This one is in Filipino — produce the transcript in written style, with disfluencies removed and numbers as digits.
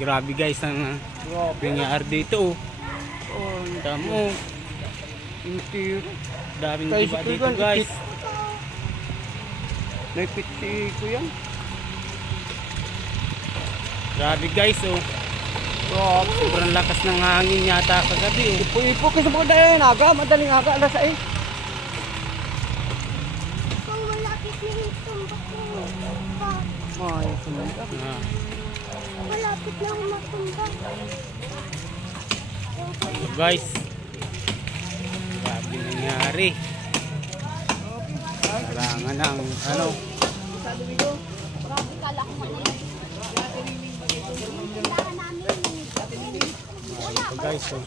Grabe guys ang nangyari dito. Oh, ang damo. Daming diba dito guys. Naipit si Kuya. Grabe guys oh. Sobrang lakas ng hangin yata kagabi oh. Ipo kasi mo dahil naga, madaling aga, alas 6. Kung malapit na yung tumbak mo. Ay, sumanda. Malapit na yung matumbak. So guys, grabe nangyari. Kailangan ng ano. Grabe kala ko mali. Tindahan namin. Ito guys oh.